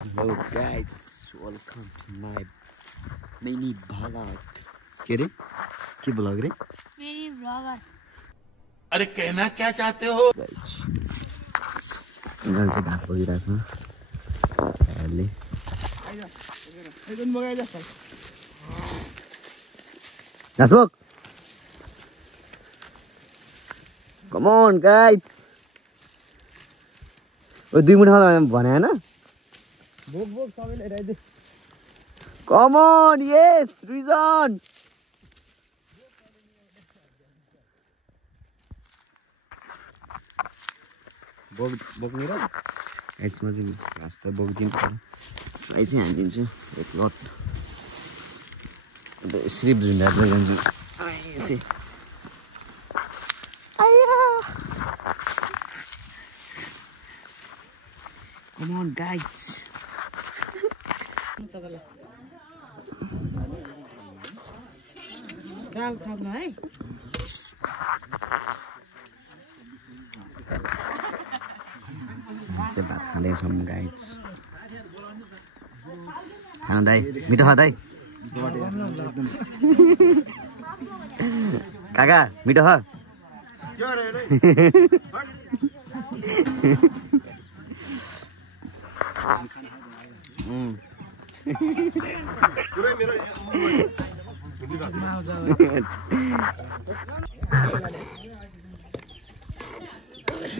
Hello guys, welcome to my mini vlog. के vlog रे? Mini vlogger. अरे कहना क्या चाहते हो? Guys, इधर से घाट बगिरहेछ अहिले घाँस Come on guys. ओ 2 मिनेट भने हैन? बोक सबैले हेराइदे Come on, yes, Rizan. बोक मेरा यसमा चाहिँ रास्ता बोक्दिनु पर्छ ट्राई चाहिँ हान्दिन्छु एक लट अन्त यसरी झुन्डाएर जान्छु यसै Come on guys. दाल खाना है चाहिँ भात खाँदैछौँ गाइज खाना दाइ मिठो खा दाइ काका मिठो ख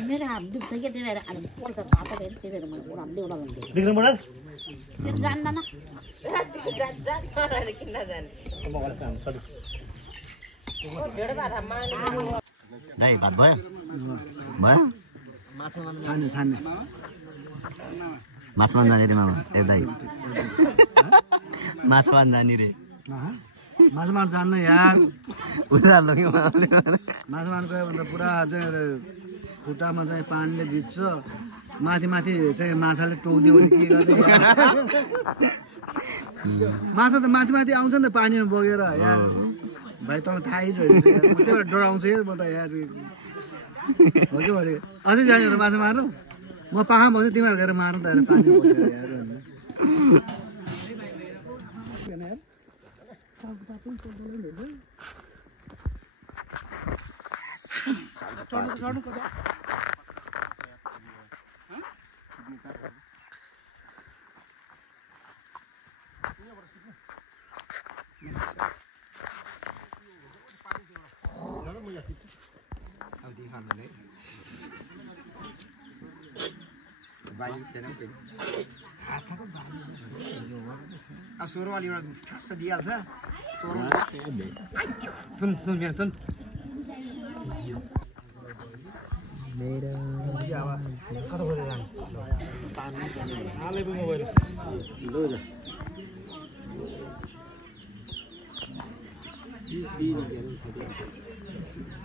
मेरो हात दुख्छ के त्यही भएर अनि पर्छ थाहा छैन त्यही भएर मैले उडाउँदै उडाउँदै देख्नु पर्दैन त्यो जान्दैन दाइ भात भयो भयो छान्ने माछा मार्न जाने रे मामा ए दाइ माछा मार्न जाने रे माछा मार्न जान्न यार उनीहरू लग्यो मामाले माछा मार्न गयो भने पुरा चाहिँ खुट्टामा चाहिँ पानीले भिज्छ माथि माथि चाहिँ माछाले टोक्दियो भने के गर्ने माछा त माथि माथि आउँछ नि त पानीमा बगेर यार भाइ तँलाई थाहै छैन त्यही भएर डराउँछ म त यार हो कि भने अझै जाने माछा मार्नु म पाखा भन्छु तिमीहरू गएर मार्नु त पानी बसेर यार अब सोरो अलि एउटा ठस्स दिइहाल्छ सोरो थुन थुन मेरो थुन मेरो अब कता खोजेर जानु हालेको मोबाइल लु जा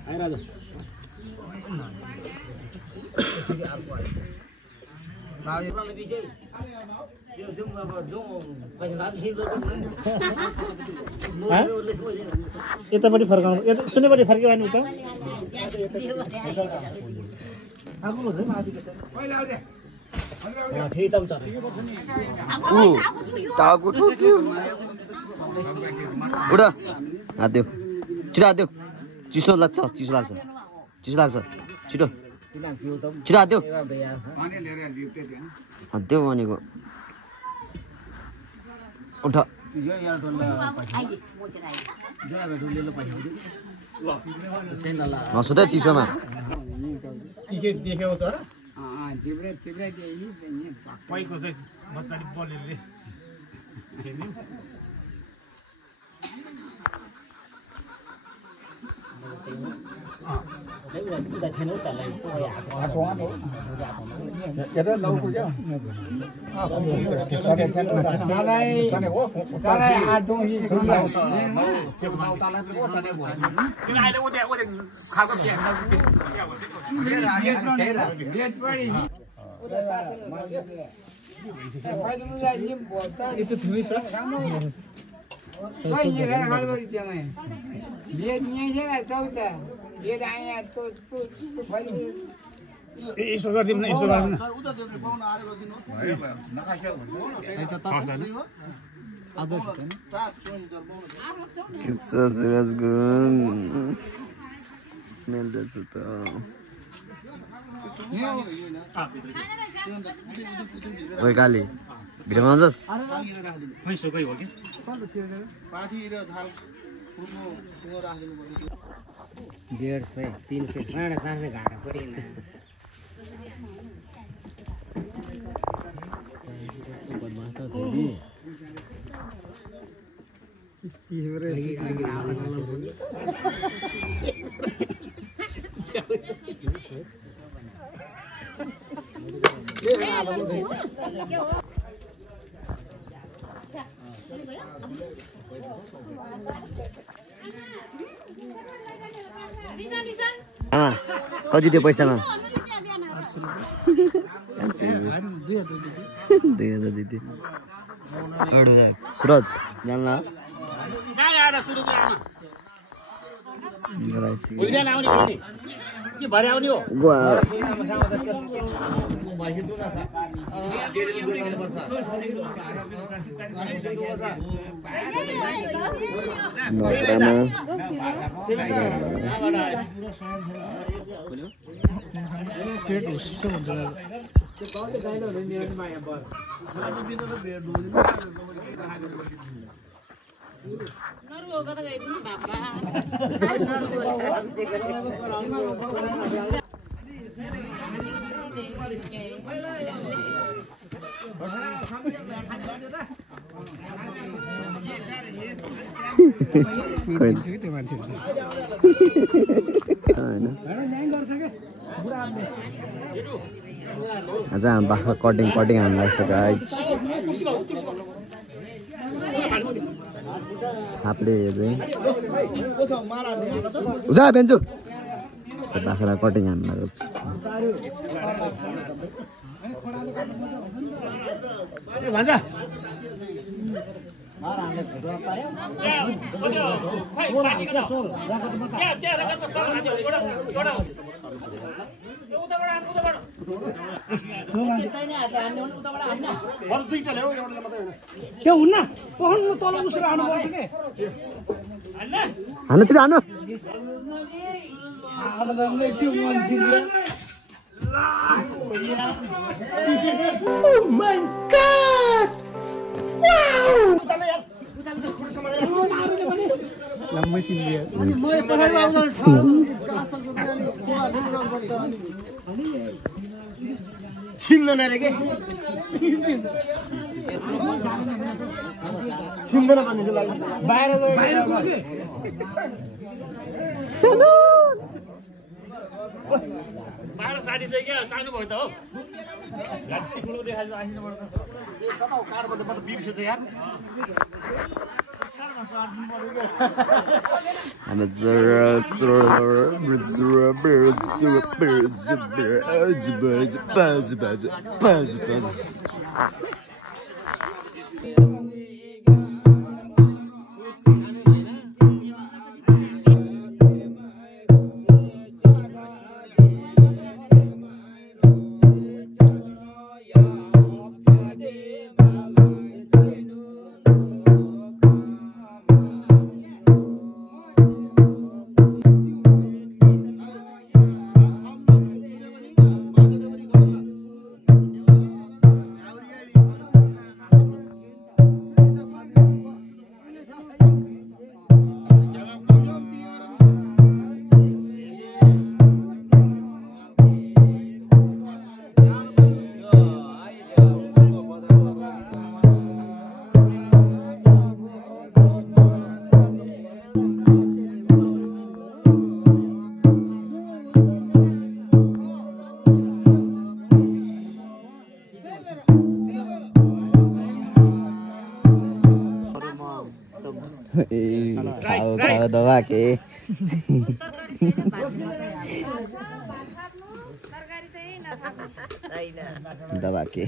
आइ राजा यतापट्टि फर्काउनु यता सुन्नेपट्टि फर्क्यो भने हुन्छ उठ हात देऊ छिटो हात देऊ चिसो लाग्छ छिटो छिटो हात देऊ हात देऊ भनेको उठ नसुध चिसोमा देखेको छ पैको चाहिँ मजाले बलिले यसो गरिदिउँ न यसो गरिदिउँ न सुरज गुरुङ स्मेल देख्छु त ओइ काली भिडियोमा आउँछस् डेढ़ सौ 300 450 घाटा परेन कति त्यो पैसामा 2000 दिदी सुरज जान्ला आज हामी बाख्रा कटिङ हाल्नु लाग्छ गाइस हाप्ले चाहिँ जा बेन्चु बाख्रा कटिङ हाल्नु लाग्छ भन्छ त्यो हुन्न तल उसो हाल्नु पर्छ के हान्नु छिटो हान्नु Oh my God! छिन्दैन रे के छिन्दैन भन्ने लागि बाहिर गयो चलो बाहिर साडी चाहिँ के सानो भयो त हो घाटी ठुलो देखाइन्छ आइसिनबाट त कता हो कार्डबाट म त बिर्सेछु यार I'm a खाओ दबा के दबा के